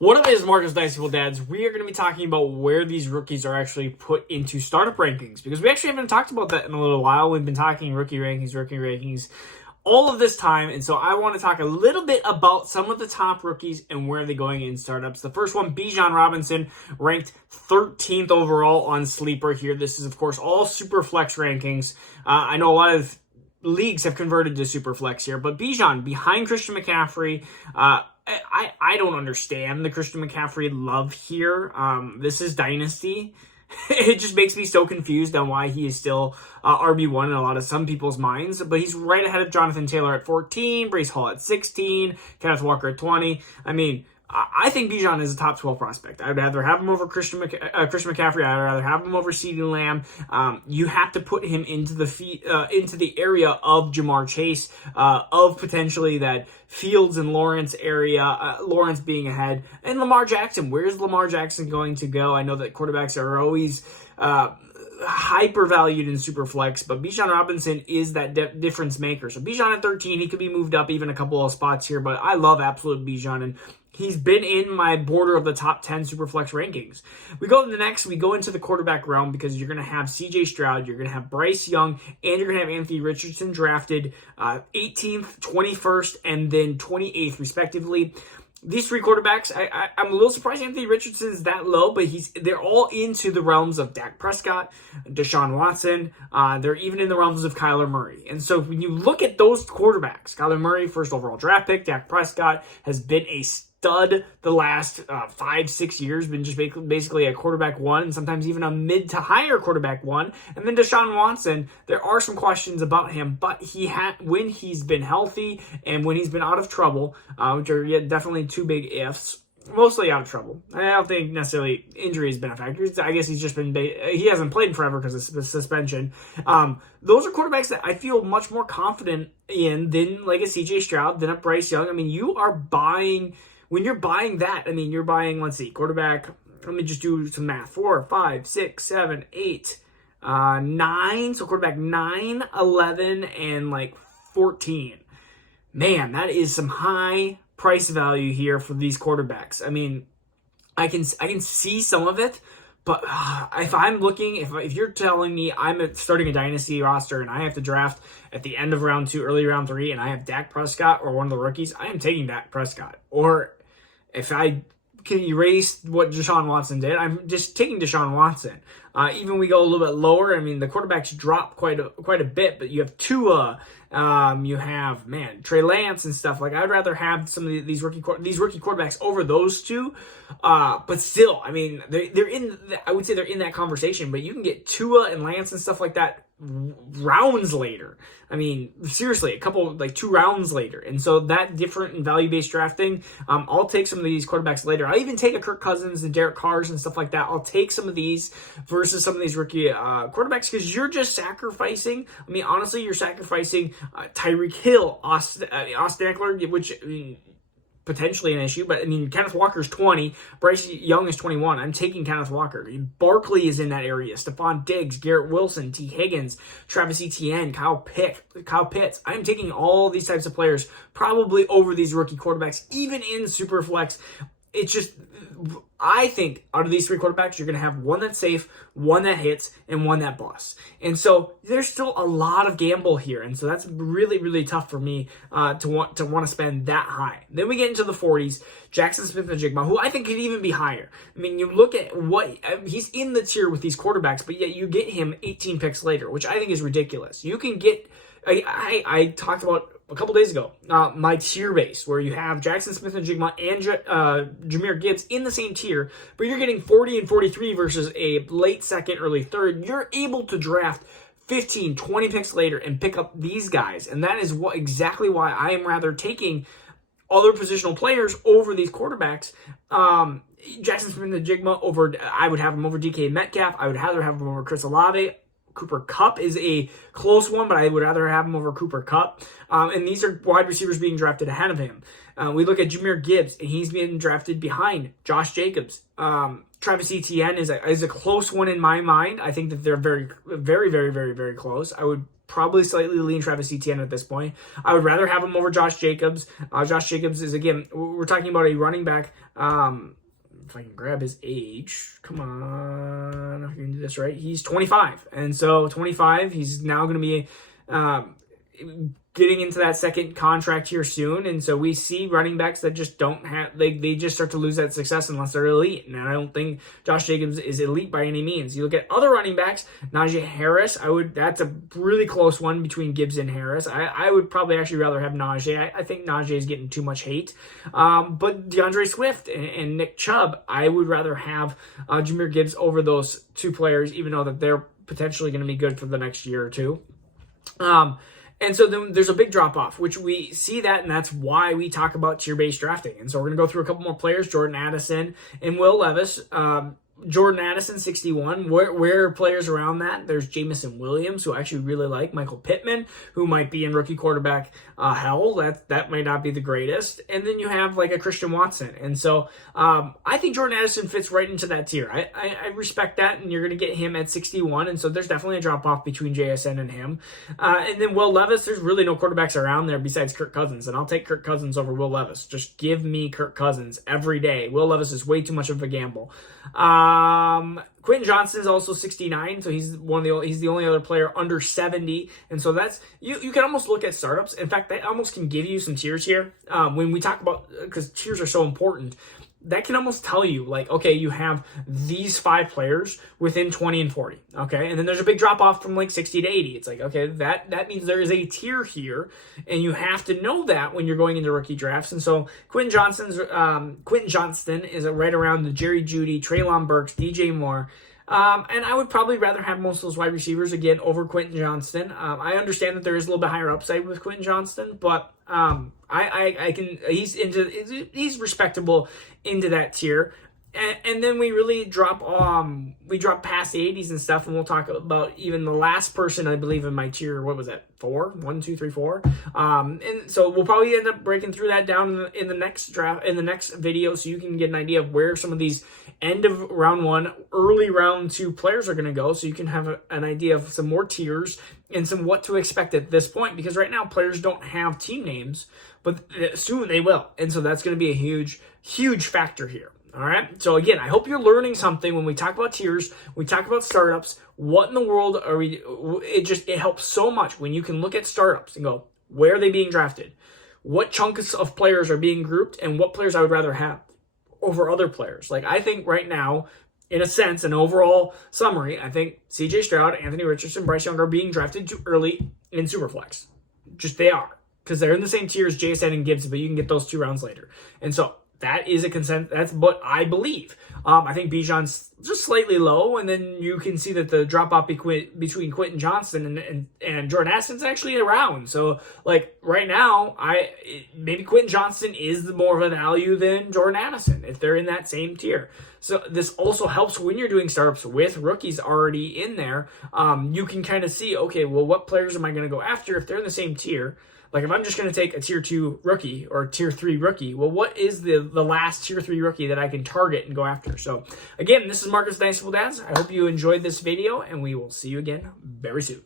What up is Marcus Dynasty Dads. We are going to be talking about where these rookies are actually put into startup rankings because we actually haven't talked about that in a little while. We've been talking rookie rankings all of this time, and so I want to talk a little bit about some of the top rookies and where they're going in startups. The first one, Bijan Robinson, ranked 13th overall on Sleeper here. This is, of course, all Superflex rankings. I know a lot of leagues have converted to Superflex here, but Bijan, behind Christian McCaffrey, I don't understand the Christian McCaffrey love here. This is Dynasty. It just makes me so confused on why he is still RB1 in some people's minds. But he's right ahead of Jonathan Taylor at 14, Breece Hall at 16, Kenneth Walker at 20. I mean, I think Bijan is a top 12 prospect. I'd rather have him over Christian McCaffrey. I'd rather have him over CeeDee Lamb. You have to put him into the area of Jamar Chase, of potentially that Fields and Lawrence area, Lawrence being ahead, and Lamar Jackson. Where's Lamar Jackson going to go? I know that quarterbacks are always hyper valued in Superflex, but Bijan Robinson is that difference maker. So Bijan at 13, he could be moved up even a couple of spots here, but I love absolute Bijan, and he's been in my border of the top 10 Superflex rankings. We go into the quarterback realm because you're going to have CJ Stroud, you're going to have Bryce Young, and you're going to have Anthony Richardson drafted 18th, 21st, and then 28th, respectively. These three quarterbacks, I'm a little surprised Anthony Richardson is that low, but they're all into the realms of Dak Prescott, Deshaun Watson. They're even in the realms of Kyler Murray. And so when you look at those quarterbacks, Kyler Murray, first overall draft pick, Dak Prescott has been a stud the last 5-6 years, been just basically a quarterback one, and sometimes even a mid to higher quarterback one. And then Deshaun Watson, there are some questions about him, but when he's been healthy and when he's been out of trouble, which are definitely two big ifs. Mostly out of trouble. I don't think necessarily injury has been a factor. I guess he's just he hasn't played in forever because of suspension. Those are quarterbacks that I feel much more confident in than like a CJ Stroud, than a Bryce Young. I mean, when you're buying that, I mean, you're buying, let's see, quarterback, let me just do some math, 4, 5, 6, 7, 8, 9, so quarterback 9, 11, and like 14. Man, that is some high price value here for these quarterbacks. I mean, I can see some of it, but if you're telling me I'm starting a dynasty roster and I have to draft at the end of round 2, early round 3, and I have Dak Prescott or one of the rookies, I am taking Dak Prescott. Or if I can erase what Deshaun Watson did, I'm just taking Deshaun Watson. Even we go a little bit lower. I mean, the quarterbacks drop quite a bit, but you have Tua, you have Trey Lance and stuff. Like, I'd rather have some of these rookie quarterbacks over those two. But still, I mean, I would say they're in that conversation. But you can get Tua and Lance and stuff like that rounds later. I mean, seriously, 2 rounds later. And so that different in value-based drafting, I'll take some of these quarterbacks later. I'll even take a Kirk Cousins and Derek Carrs and stuff like that. I'll take some of these versus some of these rookie quarterbacks because you're just sacrificing. I mean, honestly, you're sacrificing Tyreek Hill, Austin Eckler, which, I mean, potentially an issue, but I mean, Kenneth Walker's 20, Bryce Young is 21. I'm taking Kenneth Walker. Barkley is in that area. Stephon Diggs, Garrett Wilson, T. Higgins, Travis Etienne, Kyle Pitts. I'm taking all these types of players probably over these rookie quarterbacks, even in Superflex. It's just, I think out of these three quarterbacks, you're going to have one that's safe, one that hits, and one that busts. And so there's still a lot of gamble here. And so that's really, really tough for me to want to spend that high. Then we get into the 40s, Jackson Smith-Njigba, who I think could even be higher. I mean, you look at he's in the tier with these quarterbacks, but yet you get him 18 picks later, which I think is ridiculous. You can get, I talked about a couple days ago, my tier base, where you have Jackson Smith-Njigba and Jahmyr Gibbs in the same tier, but you're getting 40 and 43 versus a late second, early third. You're able to draft 15, 20 picks later and pick up these guys, and that is exactly why I am rather taking other positional players over these quarterbacks. Jackson Smith-Njigba I would have him over DK Metcalf. I would rather have him over Chris Olave. Cooper Kupp is a close one, but I would rather have him over Cooper Kupp. And these are wide receivers being drafted ahead of him. We look at Jahmyr Gibbs, and he's being drafted behind Josh Jacobs. Travis Etienne is a close one in my mind. I think that they're very, very, very, very, very close. I would probably slightly lean Travis Etienne at this point. I would rather have him over Josh Jacobs. Josh Jacobs is, again, we're talking about a running back. If I can grab his age, come on, I can do this right. He's 25, and so 25, he's now going to be getting into that second contract here soon, and so we see running backs that just don't have, they just start to lose that success unless they're elite, and I don't think Josh Jacobs is elite by any means. You look at other running backs, Najee Harris, that's a really close one between Gibbs and Harris. I would probably actually rather have Najee. I think Najee is getting too much hate, but DeAndre Swift and Nick Chubb, I would rather have Jahmyr Gibbs over those two players, even though that they're potentially going to be good for the next year or two. And so then there's a big drop-off, which we see that, and that's why we talk about tier-based drafting. And so we're going to go through a couple more players, Jordan Addison and Will Levis. Jordan Addison, 61. Where are players around that? There's Jamison Williams, who I actually really like. Michael Pittman, who might be in rookie quarterback hell. That might not be the greatest. And then you have like a Christian Watson. And so I think Jordan Addison fits right into that tier. I respect that, and you're going to get him at 61. And so there's definitely a drop-off between JSN and him. And then Will Levis, there's really no quarterbacks around there besides Kirk Cousins. And I'll take Kirk Cousins over Will Levis. Just give me Kirk Cousins every day. Will Levis is way too much of a gamble. Quentin Johnston is also 69, so he's the only other player under 70, and so that's you can almost look at startups. In fact, they almost can give you some tiers here when we talk about, because tiers are so important. That can almost tell you, like, okay, you have these 5 players within 20 and 40, okay? And then there's a big drop-off from, like, 60 to 80. It's like, okay, that means there is a tier here, and you have to know that when you're going into rookie drafts. And so Quentin Johnston is right around the Jerry Jeudy, Treylon Burks, DJ Moore. And I would probably rather have most of those wide receivers again over Quentin Johnston. I understand that there is a little bit higher upside with Quentin Johnston, but he's respectable into that tier. And then we really drop past the 80s and stuff, and we'll talk about even the last person, I believe, in my tier. What was that? 4? 1, 2, 3, 4. And so we'll probably end up breaking through that down in the next draft, in the next video, so you can get an idea of where some of these end of round 1, early round 2 players are going to go, so you can have an idea of some more tiers and some what to expect at this point, because right now players don't have team names, but soon they will. And so that's going to be a huge, huge factor here. All right. So again, I hope you're learning something when we talk about tiers, we talk about startups. What in the world are we? It helps so much when you can look at startups and go, where are they being drafted? What chunks of players are being grouped, and what players I would rather have over other players? Like, I think right now, in a sense, an overall summary, I think CJ Stroud, Anthony Richardson, Bryce Young are being drafted too early in Superflex. Just they are, because they're in the same tier as JSN and Gibbs, but you can get those 2 rounds later. And so that is a consent. That's what I believe. I think Bijan's just slightly low, and then you can see that the drop off between Quentin Johnston and Jordan Addison's actually around. So, like, right now, maybe Quentin Johnston is more of a value than Jordan Addison if they're in that same tier. So this also helps when you're doing startups with rookies already in there. You can kind of see, okay, well, what players am I going to go after if they're in the same tier? Like, if I'm just going to take a tier 2 rookie or tier 3 rookie, well, what is the last tier 3 rookie that I can target and go after? So, again, this is Marcus Dynasty Dads. I hope you enjoyed this video, and we will see you again very soon.